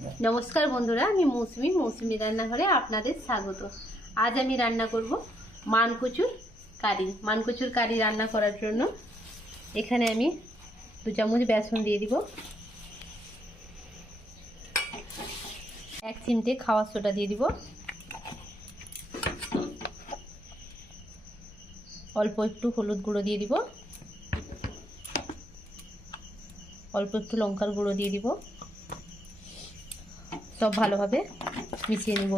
নমস্কার বন্ধুরা, আমি মৌসুমি রান্নাঘরে আপনাদের স্বাগত। আজ আমি রান্না করব মানকচুর কারি। মানকচুর কারি রান্না করার জন্য এখানে আমি 2 চামচ বেসন দিয়ে দিব, 1 চিমটে খাওয়ার সোডা দিয়ে দিব, অল্প একটু হলুদ গুঁড়ো দিয়ে দিব, অল্প একটু লঙ্কার গুঁড়ো দিয়ে দিব। সব ভালোভাবে মিশিয়ে নিব।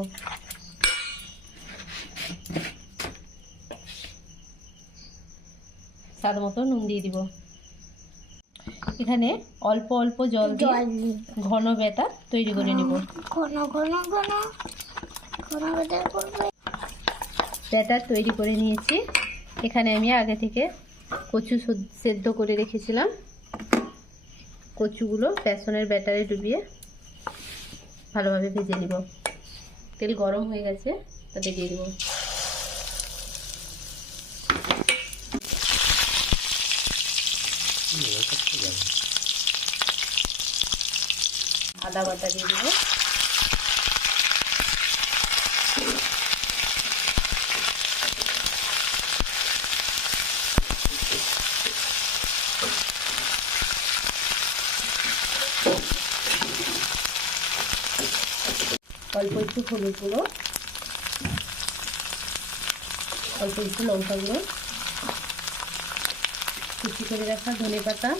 স্বাদ মতো নুন দিয়ে দিব। এখানে অল্প অল্প জল দিয়ে ঘন ব্যাটার তৈরি করে নিব। ব্যাটার তৈরি করে নিয়েছি। এখানে আমি আগে থেকে কচু সেদ্ধ করে রেখেছিলাম। কচুগুলো বেসনের ব্যাটারে ডুবিয়ে ভালোভাবে ভেজে নিব। তেল গরম হয়ে গেছে, তাতে দিয়ে দেব আদা বাটা, দিয়ে দেব অল্প একটু হলুদ গুঁড়ো, অল্প একটু লঙ্কা গুঁড়ো, কুচি করে রাখা ধনে পাতা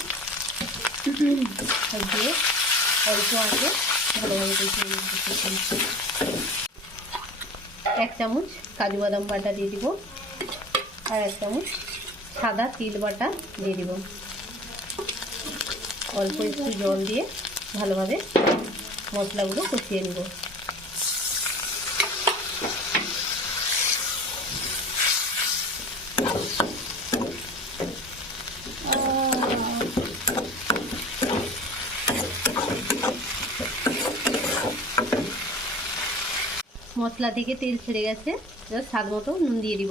দিয়ে অল্প আগে ভালোভাবে কষিয়ে নিতে। 1 চামচ কাজু বাদাম বাটা দিয়ে দিব, আর 1 চামচ সাদা তিল বাটা দিয়ে দিব। অল্প একটু জল দিয়ে ভালোভাবে মশলাগুলো কষিয়ে নেব। মশলা থেকে তেল ছেড়ে গেছে, এবার স্বাদ মতো নুন দিয়ে দিব।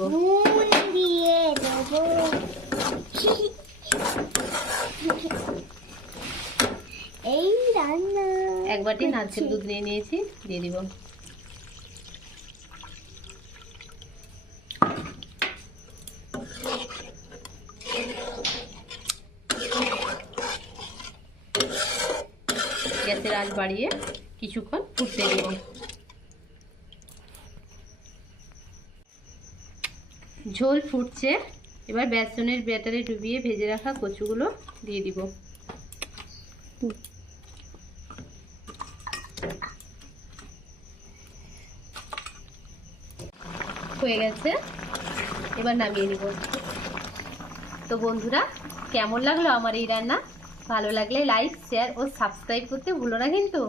এই রান্না 1 বাটি নারকেল দুধ নিয়ে নিয়েছি, দিয়ে দিব। গ্যাসের আঁচ বাড়িয়ে কিছুক্ষণ ফুটতে দিব। ঝোল ফুটছে, এবার বেসনের ব্যাটারে ডুবিয়ে ভেজে রাখা কচুগুলো দিয়ে দিব। হয়ে গেছে, এবার নামিয়ে নিব। তো বন্ধুরা, কেমন লাগলো আমার এই রান্না? ভালো লাগলে লাইক, শেয়ার ও সাবস্ক্রাইব করতে ভুলো না কিন্তু।